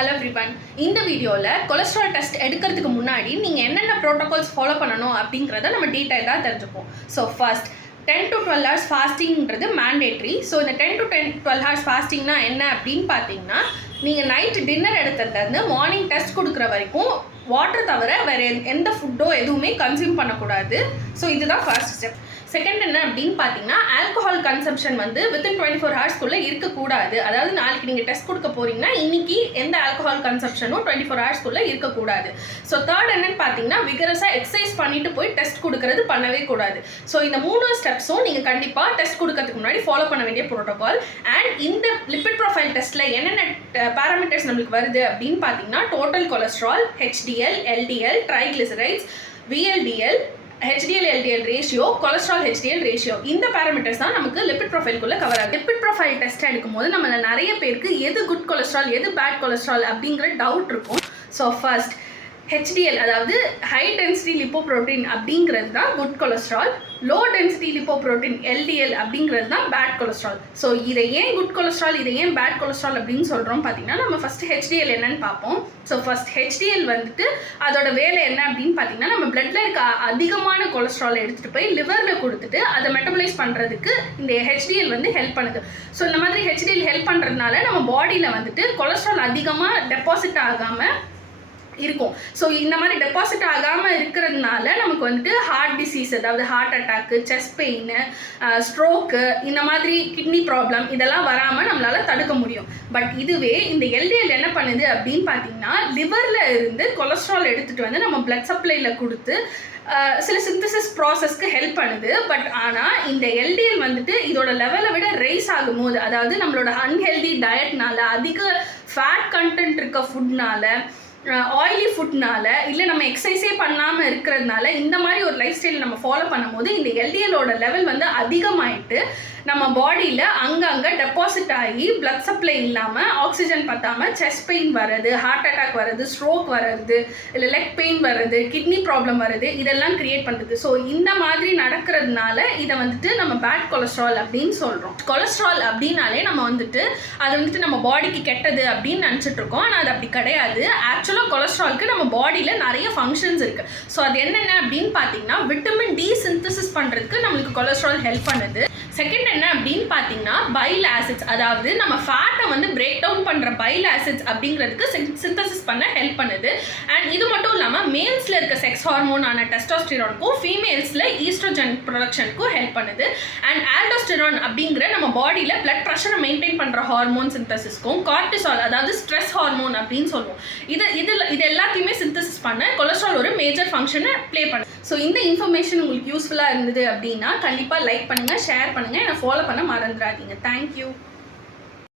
Hello everyone. இந்த வீடியோல cholesterol test எடுக்கிறதுக்கு முன்னாடி நீங்க என்னென்ன புரோட்டோகால்ஸ் ஃபாலோ பண்ணணும் அப்படிங்கறத நம்ம டீடைலா தெரிஞ்சுப்போம். So first 10 to 12 hours fastingன்றது mandatory. So இந்த 10 to 12 hours fastingனா என்ன அப்படின்னு பார்த்தீங்கன்னா நீங்க நைட் டின்னர் எடுத்ததுலேருந்து மார்னிங் டெஸ்ட் கொடுக்குற வரைக்கும் வாட்டர் தவிர வேற எந்த ஃபுட்டோ எதுவுமே கன்சியூம் பண்ணக்கூடாது. ஸோ இதுதான் ஃபர்ஸ்ட் ஸ்டெப். செகண்ட் என்ன அப்படின்னு பார்த்தீங்கன்னா ஆல்கஹால் கன்சம்ஷன் வந்து வித்தின் 24 ஹவர்ஸ்க்குள்ளே இருக்கக்கூடாது. அதாவது நாளைக்கு நீங்கள் டெஸ்ட் கொடுக்க போறீங்கன்னா இன்னைக்கு எந்த ஆல்கஹால் கன்சம்ஷனும் 24 ஹவர்ஸ்க்குள்ளே இருக்கக்கூடாது. ஸோ தேர்ட் என்னன்னு பார்த்தீங்கன்னா விகரஸாக எக்ஸசைஸ் பண்ணிட்டு போய் டெஸ்ட் கொடுக்கறது பண்ணவே கூடாது. ஸோ இந்த 3 ஸ்டெப்ஸும் நீங்கள் கண்டிப்பாக டெஸ்ட் கொடுக்கறதுக்கு முன்னாடி ஃபாலோ பண்ண வேண்டிய ப்ரோட்டோகால். அண்ட் இந்த லிபிட் ப்ரொஃபைல் டெஸ்ட்டில் என்னென்ன பேராமீட்டர்ஸ் நம்மளுக்கு வருது அப்படின்னு பார்த்தீங்கன்னா total cholesterol, HDL, LDL, triglycerides, VLDL, HDL LDL ratio, cholesterol HDL ratio, இந்த பேராமீட்டர்ஸ் தான் நமக்கு லிபிட் ப்ரொஃபைல்குள்ளே கவர் ஆகுது. லிபிட் ப்ரொஃபைல் டெஸ்ட் எடுக்கும்போது நம்மள நிறைய பேருக்கு எது குட் கொலஸ்ட்ரால் எது பேட் கொலஸ்ட்ரால் அப்படிங்கிற டவுட் இருக்கும். ஸோ ஃபர்ஸ்ட் HDL அதாவது ஹை டென்சிட்டி லிப்போப்ரோட்டீன் அப்படிங்கிறது தான் good cholesterol, low density lipoprotein LDL அப்படிங்கிறது தான் பேட் கொலஸ்ட்ரால். ஸோ இதை ஏன் குட் கொலஸ்ட்ரால் இதை ஏன் பேட் கொலஸ்ட்ரால் அப்படின்னு சொல்கிறோம் பார்த்தீங்கன்னா நம்ம ஃபஸ்ட்டு HDL என்னன்னு பார்ப்போம். ஸோ ஃபர்ஸ்ட் HDL வந்துட்டு அதோட வேலை என்ன அப்படின்னு பார்த்தீங்கன்னா நம்ம பிளட்ல இருக்க அதிகமான கொலஸ்ட்ரால் எடுத்துகிட்டு போய் லிவரில் கொடுத்துட்டு அதை மெட்டபலைஸ் பண்ணுறதுக்கு இந்த HDL வந்து ஹெல்ப் பண்ணுது. ஸோ இந்த மாதிரி HDL ஹெல்ப் பண்ணுறதுனால நம்ம பாடியில் வந்துட்டு கொலஸ்ட்ரால் அதிகமாக டெபாசிட் ஆகாமல் இருக்கும். ஸோ இந்த மாதிரி டெபாசிட் ஆகாமல் இருக்கிறதுனால நமக்கு வந்துட்டு ஹார்ட் டிசீஸ், அதாவது heart attack, chest pain, stroke, இந்த மாதிரி கிட்னி ப்ராப்ளம் இதெல்லாம் வராமல் நம்மளால் தடுக்க முடியும். பட் இதுவே இந்த LDL என்ன பண்ணுது அப்படின்னு பார்த்தீங்கன்னா லிவரில் இருந்து கொலஸ்ட்ரால் எடுத்துகிட்டு வந்து நம்ம பிளட் சப்ளையில் கொடுத்து சில சிந்தசிஸ் ப்ராசஸ்க்கு ஹெல்ப் பண்ணுது. பட் ஆனால் இந்த LDL வந்துட்டு இதோட லெவலை விட ரைஸ் ஆகும்போது, அதாவது நம்மளோட அன்ஹெல்தி டயட்னால, அதிக ஃபேட் கண்டென்ட் இருக்க ஃபுட்னால, ஆயிலி ஃபுட்னால, இல்லை நம்ம எக்ஸசைஸே பண்ணாமல் இருக்கிறதுனால இந்த மாதிரி ஒரு லைஃப் ஸ்டைல் நம்ம ஃபாலோ பண்ணும்போது இந்த LDLோட லெவல் வந்து அதிகமாயிட்டு நம்ம பாடியில் அங்கங்கே டெபாசிட் ஆகி பிளட் சப்ளை இல்லாமல் ஆக்சிஜன் பத்தாமல் செஸ்ட் பெயின் வர்றது, ஹார்ட் அட்டாக் வர்றது, ஸ்ட்ரோக் வர்றது, இல்லை லெக் பெயின் வர்றது, கிட்னி ப்ராப்ளம் வர்றது, இதெல்லாம் கிரியேட் பண்ணுறது. ஸோ இந்த மாதிரி நடக்கிறதுனால இதை வந்துட்டு நம்ம பேட் கொலஸ்ட்ரால் அப்படின்னு சொல்கிறோம். கொலஸ்ட்ரால் அப்படின்னாலே நம்ம வந்துட்டு அது வந்துட்டு நம்ம பாடிக்கு கெட்டது அப்படின்னு நினச்சிட்டு இருக்கோம். ஆனால் அது அப்படி கிடையாது. ஆக்சுவலாக கொலஸ்ட்ராலுக்கு நம்ம பாடியில் நிறைய ஃபங்க்ஷன்ஸ் இருக்குது. ஸோ அது என்னென்ன அப்படின்னு பார்த்தீங்கன்னா விட்டமின் D சிந்தசிஸ் பண்ணுறதுக்கு நம்மளுக்கு கொலஸ்ட்ரால் ஹெல்ப் பண்ணுது. செகண்ட் என்ன அப்படின்னு பார்த்தீங்கன்னா பைல் ஆசிட்ஸ், அதாவது நம்ம ஃபேட்டை வந்து பிரேக் டவுன் பண்ணுற பைல் ஆசிட்ஸ் அப்படிங்கிறதுக்கு சிந்தசிஸ் பண்ண ஹெல்ப் பண்ணுது. அண்ட் இது மட்டும் இல்லாமல் மேல்ஸில் இருக்க செக்ஸ் ஹார்மோனான டெஸ்டோஸ்டிரானுக்கும் ஃபீமேல்ஸில் ஈஸ்ட்ரோஜன் ப்ரொடக்ஷனுக்கும் ஹெல்ப் பண்ணுது. அண்ட் ஆல்டோஸ்டிரான் அப்படிங்கிற நம்ம பாடியில் பிளட் ப்ரெஷரை மெயின்டைன் பண்ணுற ஹார்மோன் சிந்தசிஸ்க்கும், கார்டிசால் அதாவது ஸ்ட்ரெஸ் ஹார்மோன் அப்படின்னு சொல்லுவோம், இது எல்லாத்தையுமே சிந்தசிஸ் பண்ண கொலஸ்ட்ரால் ஒரு மேஜர் ஃபங்க்ஷனை ப்ளே பண்ணுது. ஸோ இந்த இன்ஃபர்மேஷன் உங்களுக்கு யூஸ்ஃபுல்லாக இருந்தது அப்படின்னா கண்டிப்பாக லைக் பண்ணுங்கள், ஷேர் பண்ணுங்கள், என்னை ஃபாலோ பண்ண மறந்துடாதீங்க. தேங்க்யூ.